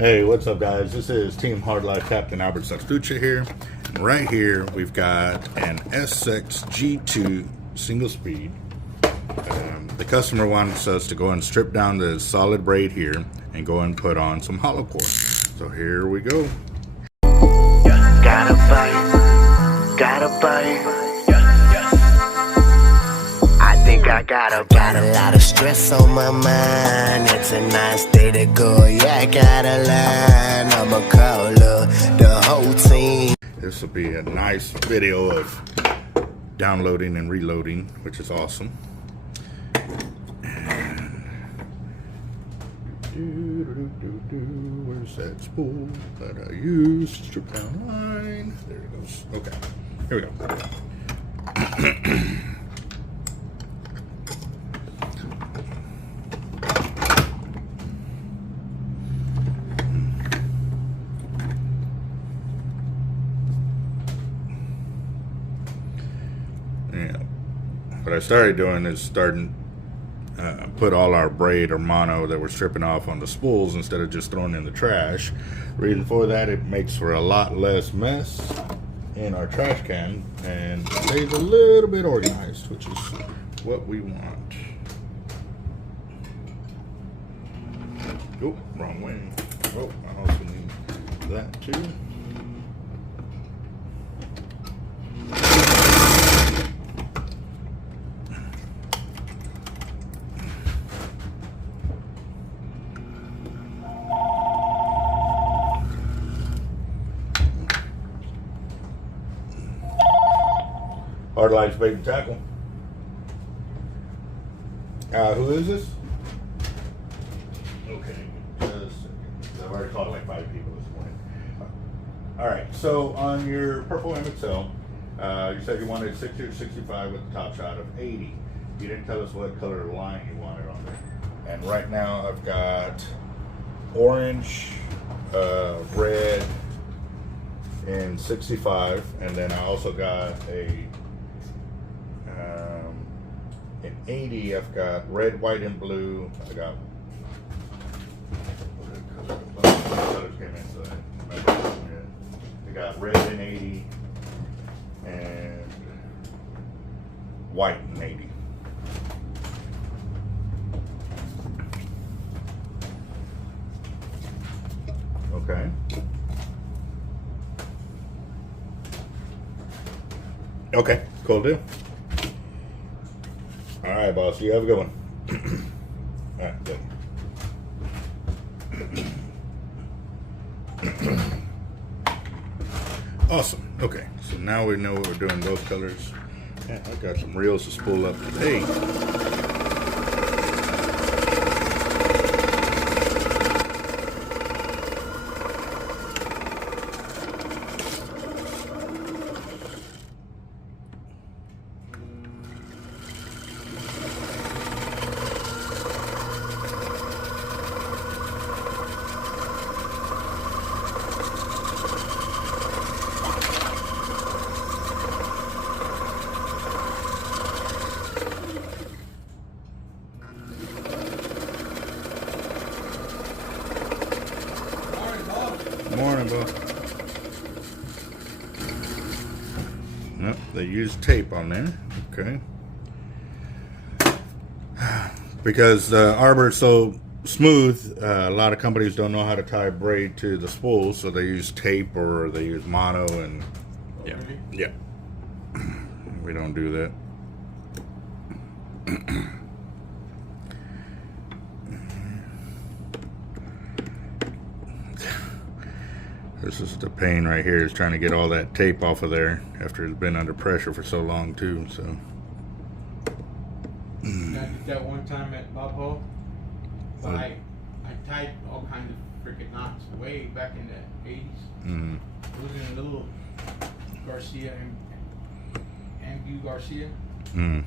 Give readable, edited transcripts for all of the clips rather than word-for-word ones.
Hey, what's up, guys? This is Team Hard Life Captain Albert Zertuche here. And right here, we've got an S6 G2 single speed. The customer wants us to go and strip down the solid braid here and go and put on some hollow core. So here we go. Gotta bite. I think I got a lot of stress on my mind. It's a nice day to go. Yeah, I got a line. I'ma call the whole team. This will be a nice video of downloading and reloading, which is awesome. Where's that spool that I used? Strip down line. There it goes. Okay. Here we go. Yeah. What I started doing is put all our braid or mono that we're stripping off on the spools instead of just throwing in the trash. Reason for that, it makes for a lot less mess in our trash can and stays a little bit organized, which is what we want. Oh, wrong way. Oh, I also need that too. Hard Life Bait and Tackle. Who is this? Okay, just a second. I've already called like 5 people this morning. Alright, so on your purple MXL, you said you wanted 60 or 65 with the top shot of 80. You didn't tell us what color line you wanted on there. And right now I've got orange, red, and 65, and then I also got in 80, I've got red, white, and blue. I got colors came in, so I got red in 80 and white in 80. Okay. Okay, cool deal. All right, boss. You have a good one. All right, good. Awesome. Okay, so now we know what we're doing. Those colors. Yeah, I got some reels to spool up today. Morning, boss. Nope, they use tape on there. Okay. Because the arbor is so smooth, a lot of companies don't know how to tie braid to the spool, so they use tape or they use mono, and yeah. We don't do that. This is the pain right here, is trying to get all that tape off of there after it's been under pressure for so long too. So I did that one time at Bob Hole. But I tied all kinds of freaking knots way back in the 80s. Mm-hmm. It was in a little Garcia and Garcia. Mm-hmm.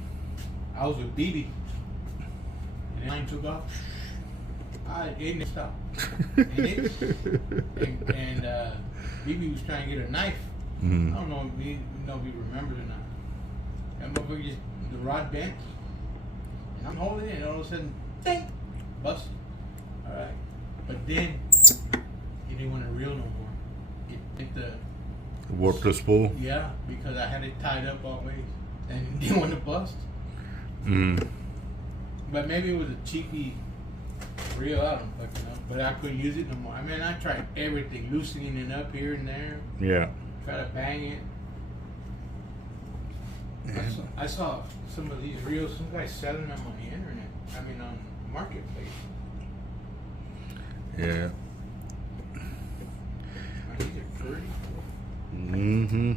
I was with BB. And the line took off. It didn't stop. and BB was trying to get a knife. Mm-hmm. I don't know if he remembers or not. That motherfucker just, the rod bent. And I'm holding it, and all of a sudden, ding, busted. Alright. But then, It wasn't real no more. It the Warped the spool. yeah, because I had it tied up always, and it didn't want to bust. Mm. But maybe it was a cheapy reel. I don't fucking know. But I couldn't use it no more. I mean, I tried everything, loosening it up here and there. Yeah. Try to bang it. I saw some of these reels. Some guys selling them on the internet. I mean, on Marketplace. Yeah. These are pretty. Mm-hmm.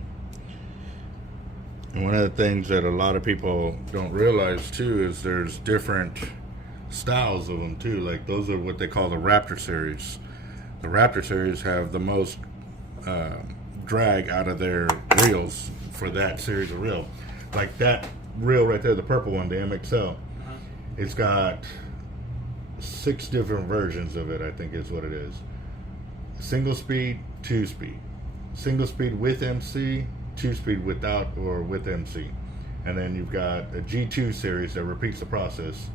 And one of the things that a lot of people don't realize too is there's different styles of them too. Like those are what they call the Raptor series. The Raptor series have the most drag out of their reels for that series of reel. Like that reel right there, the purple one, the MXL. It's got 6 different versions of it, I think is what it is. Single speed, 2-speed. Single speed with MC, 2-speed without or with MC. And then you've got a G2 series that repeats the process.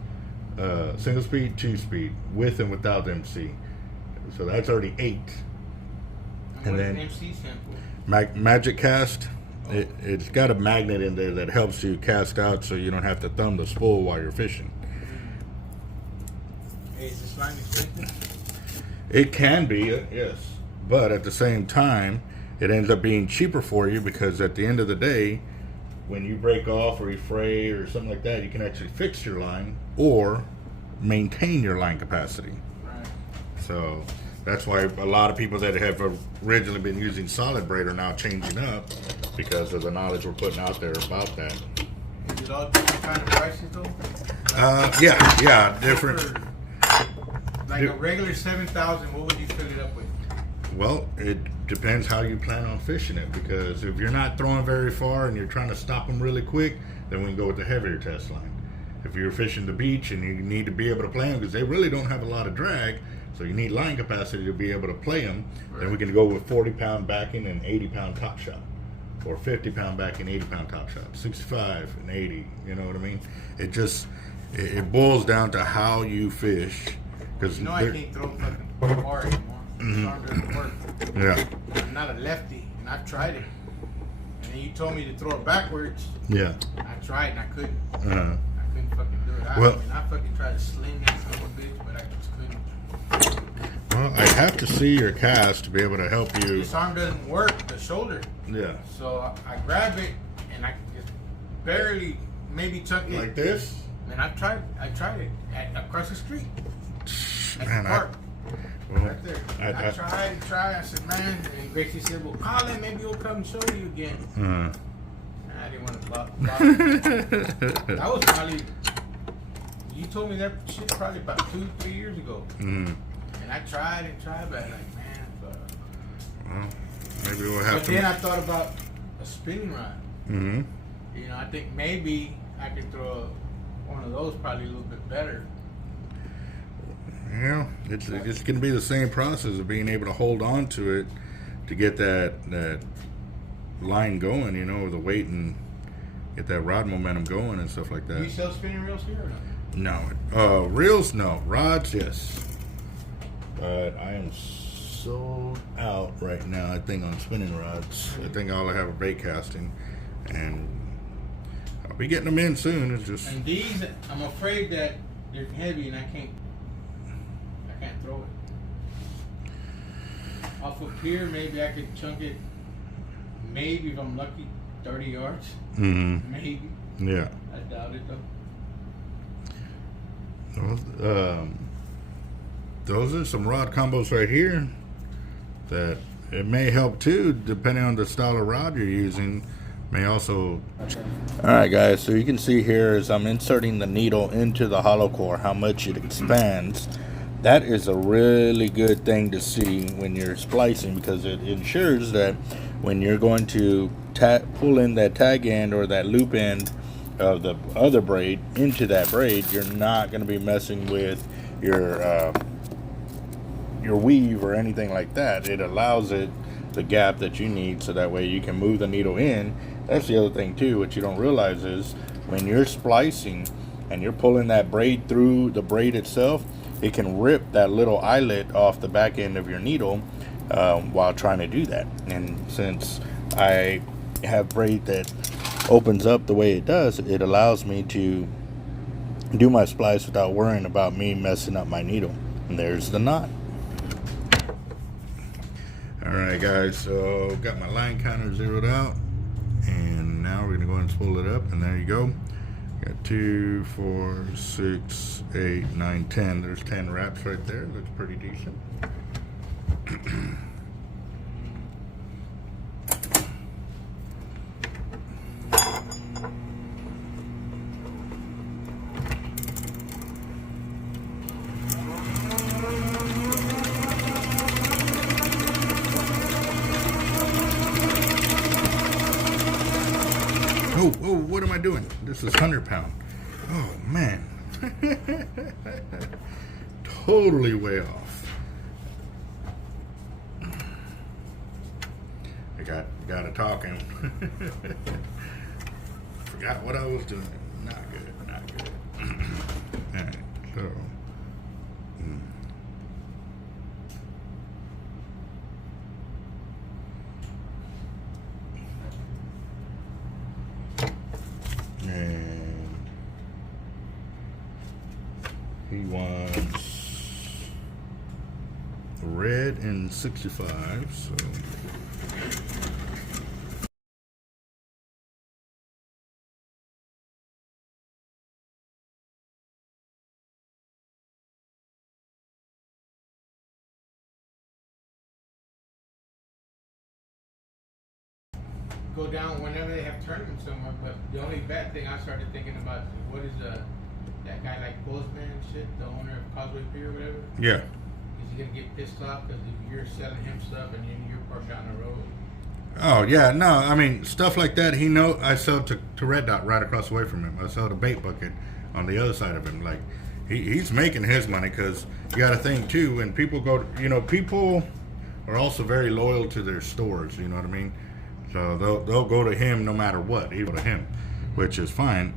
Single speed, 2-speed, with and without MC. So that's already 8. And then MC sample. Magic Cast. It's got a magnet in there that helps you cast out so you don't have to thumb the spool while you're fishing. Hey, is this line expensive? It can be, yes. But at the same time, it ends up being cheaper for you because at the end of the day, when you break off or you fray or something like that, you can actually fix your line or maintain your line capacity. Right. So that's why a lot of people that have originally been using solid braid are now changing up because of the knowledge we're putting out there about that. Is it all different kind of prices though? Yeah, different. Like a regular 7,000, what would you fill it up with? Well, it depends how you plan on fishing it, because if you're not throwing very far and you're trying to stop them really quick, then we can go with the heavier test line. If you're fishing the beach and you need to be able to play them because they really don't have a lot of drag, so you need line capacity to be able to play them, right, then we can go with 40-pound backing and 80-pound top shot, or 50-pound backing, 80-pound top shot, 65 and 80. You know what I mean? It just it boils down to how you fish. Because you know I can't throw fucking hard anymore. Arm doesn't work. Yeah. I'm not a lefty, and I've tried it. And then you told me to throw it backwards. Yeah. I tried and I couldn't. Uh-huh. I couldn't fucking do it. I mean, I fucking tried to sling that son of a bitch, but I just couldn't. Well, I have to see your cast to be able to help you. This arm doesn't work, the shoulder. Yeah. So I grab it and I just barely maybe chuck it. Like this? And I tried it across the street. At Man, the park. Well, Right there. I tried and tried. I said, man. And Gracie said, well, call him. Maybe he'll come show you again. I didn't want to block. That was probably, you told me that shit probably about 2-3 years ago. And I tried and tried, but I'm like, man, well, maybe we'll have but then I thought about a spinning rod. Mm-hmm. You know, I think maybe I could throw one of those probably a little bit better. Yeah, it's going to be the same process of being able to hold on to it to get that line going, you know, the weight and get that rod momentum going and stuff like that. Do you sell spinning reels here or not? No. Reels, no. Rods, yes. But I am sold out right now, I think, on spinning rods. I think all I have are bait casting. And I'll be getting them in soon. It's just... And these, I'm afraid that they're heavy and I can't throw it. Off of here, maybe I could chunk it, maybe if I'm lucky, 30 yards. Mm-hmm. Maybe. Yeah. I doubt it though. Those are some rod combos right here that it may help too, depending on the style of rod you're using. May also... Alright guys, so you can see here as I'm inserting the needle into the hollow core how much it expands. That is a really good thing to see when you're splicing, because it ensures that when you're going to pull in that tag end or that loop end of the other braid into that braid, you're not going to be messing with your weave or anything like that. It allows it the gap that you need so that way you can move the needle in. That's the other thing too, what you don't realize is when you're splicing and you're pulling that braid through the braid itself, it can rip that little eyelet off the back end of your needle while trying to do that. And since I have braid that opens up the way it does, it allows me to do my splice without worrying about me messing up my needle. And there's the knot. Alright guys, so got my line counter zeroed out, and now we're gonna go ahead and spool it up, and there you go. Got 2, 4, 6, 8, 9, 10. There's 10 wraps right there. Looks pretty decent. Oh, what am I doing? This is 100 pound. Oh man. Totally way off. I got a talking. Forgot what I was doing. Not good, not good. Alright, so and he wants red and 65, so go down whenever they have tournaments somewhere. But the only bad thing I started thinking about is what is that guy like Postman and shit, the owner of Causeway Pier or whatever? yeah. Is he gonna get pissed off because if you're selling him stuff and you're parked down the road? Oh yeah, no, I mean stuff like that. He know I sell to Red Dot right across the way from him. I sell the bait bucket on the other side of him. Like he's making his money, because you got to think too. When people go, people are also very loyal to their stores. You know what I mean? So they'll go to him no matter what, even to him, which is fine.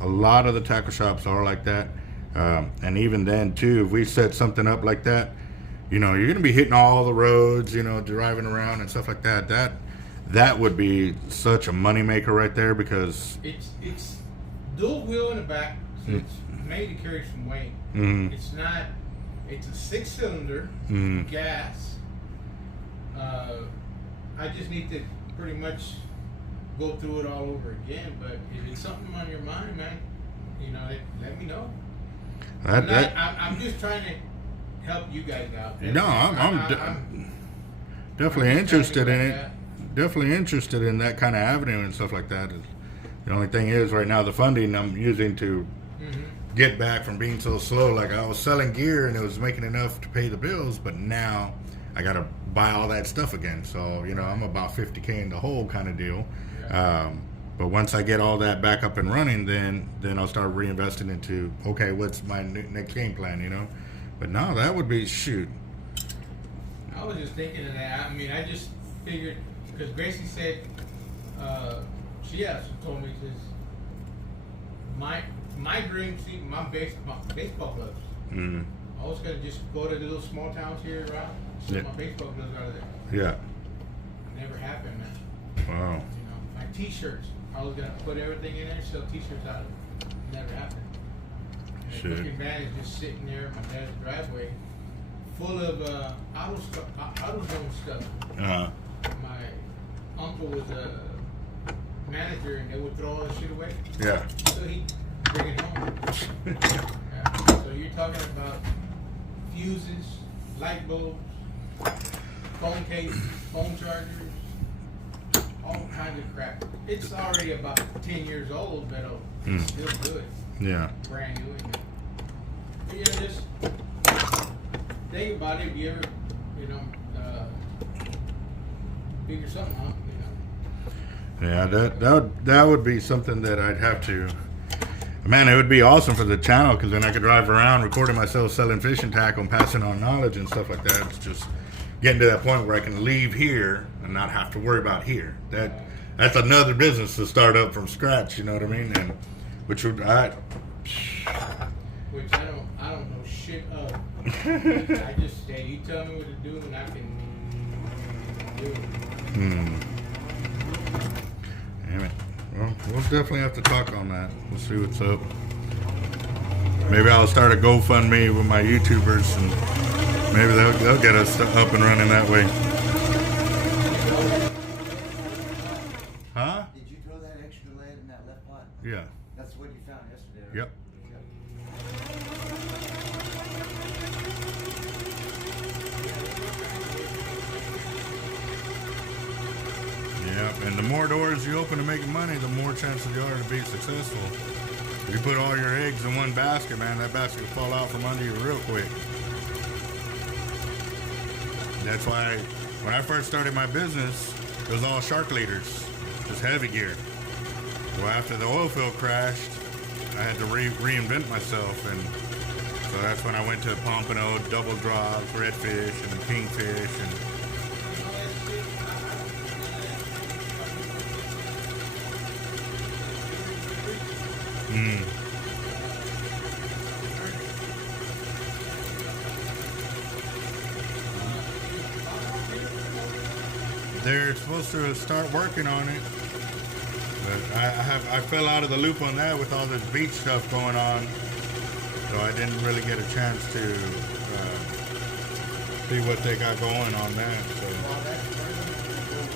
A lot of the tackle shops are like that, and even then too, if we set something up like that, you're gonna be hitting all the roads, driving around and stuff like that. That would be such a money maker right there, because it's dual wheel in the back, so it's made to carry some weight. It's not. It's a 6-cylinder gas. I just need to pretty much go through it all over again. But if it's something on your mind, man, let me know. I'm just trying to help you guys out. No, I'm definitely interested in it. Definitely interested in that kind of avenue and stuff like that. The only thing is, right now, the funding I'm using to get back from being so slow. Like, I was selling gear and it was making enough to pay the bills, but now I got to buy all that stuff again. So, I'm about 50K in the hole kind of deal. Yeah. But once I get all that back up and running, then I'll start reinvesting into, okay, what's my next game plan, But no, that would be, shoot. I was just thinking of that. I mean, I just figured, because Gracie said, she told me, says, my dream, see, my baseball gloves. I was going to just go to the little small towns here around, sell my baseball gloves out of there. Yeah. Never happened, man. Wow. My t-shirts, I was going to put everything in there and sell t-shirts out of it. Never happened. The fucking van is just sitting there in my dad's driveway, full of AutoZone stuff. My uncle was a manager, and they would throw all the shit away. Yeah. So he'd bring it home. So you're talking about fuses, light bulbs, phone cases, phone chargers, all kinds of crap. It's already about 10 years old, but it's still good. Yeah. Brand new. But just think about it. If you ever, figure something out, Yeah, that would be something that I'd have to. Man, it would be awesome for the channel, because then I could drive around recording myself selling fishing tackle and passing on knowledge and stuff like that. It's just getting to that point where I can leave here and not have to worry about here. That's another business to start up from scratch. You know what I mean? And which would which I don't know shit of. I just say you tell me what to do and I can do it. Damn it. Well, we'll definitely have to talk on that. We'll see what's up. Maybe I'll start a GoFundMe with my YouTubers, and maybe they'll get us up and running that way. Huh? Did you throw that extra lead in that left pot? Yeah. That's what you found yesterday, right? Yep. Yeah, and the more doors you open to making money, the more chances you are to be successful. If you put all your eggs in one basket, man, that basket will fall out from under you real quick. That's why when I first started my business, it was all shark leaders, just heavy gear. Well, after the oil field crashed, I had to reinvent myself, and so that's when I went to pompano, double drops, redfish, and kingfish, and they're supposed to start working on it, but I fell out of the loop on that with all this beach stuff going on, so I didn't really get a chance to see what they got going on that. So. Well, that's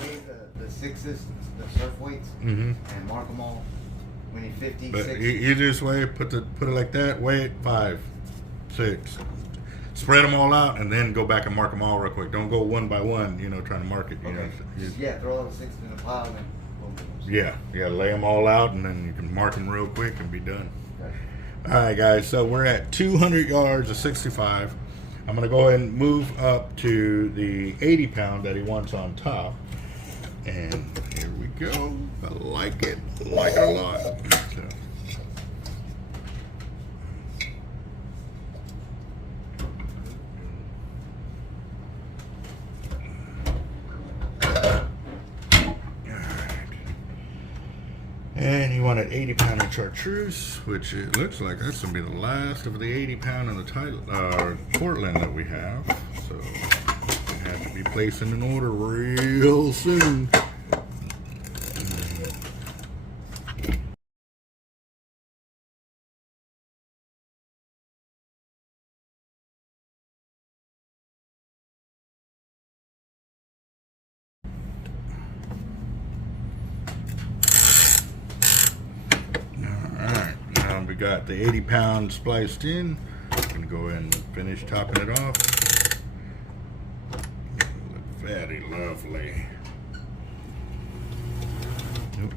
weigh the sixes, the surf weights, and mark them all. When you're 50, But 60. you just weigh, put it like that, weigh it 5, 6. Spread them all out and then go back and mark them all real quick. Don't go one by one, trying to mark it. Okay. Yeah, throw all the six in a pile and then boom. Yeah, lay them all out and then you can mark them real quick and be done. Okay. All right, guys, so we're at 200 yards of 65. I'm going to go ahead and move up to the 80 pound that he wants on top. And here we go. I like it a lot. So. And he wanted 80 pounder chartreuse, which it looks like that's going to be the last of the 80 pound in the Cortland that we have. So we have to be placing an order real soon. We got the 80 pound spliced in. I'm gonna go ahead and finish topping it off. Look very lovely. Nope.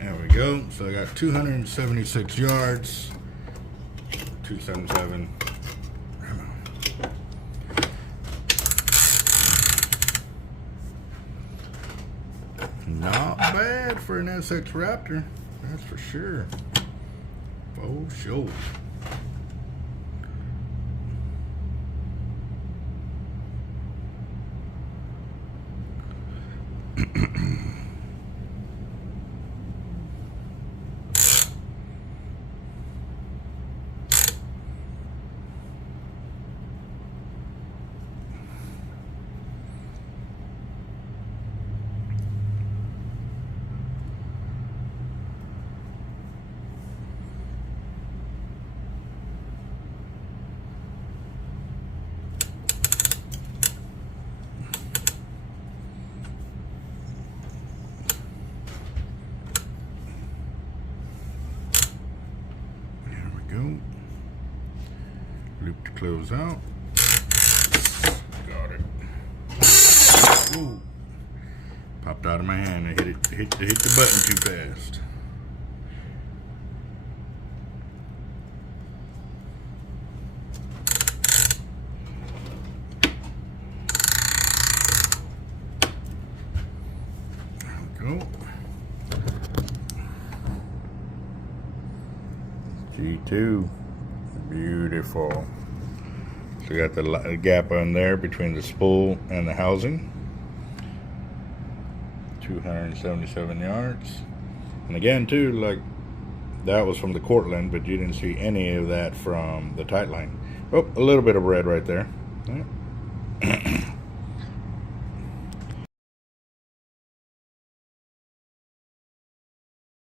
There we go. So I got 276 yards. 277. Not bad for an SX Raptor. That's for sure. For sure. Loop to close out. Got it. Ooh. Popped out of my hand and hit the button too fast. There we go. G2. Beautiful. So you got the gap on there between the spool and the housing. 277 yards. And again too, like that was from the Cortland, but you didn't see any of that from the tightline. Oh, a little bit of red right there.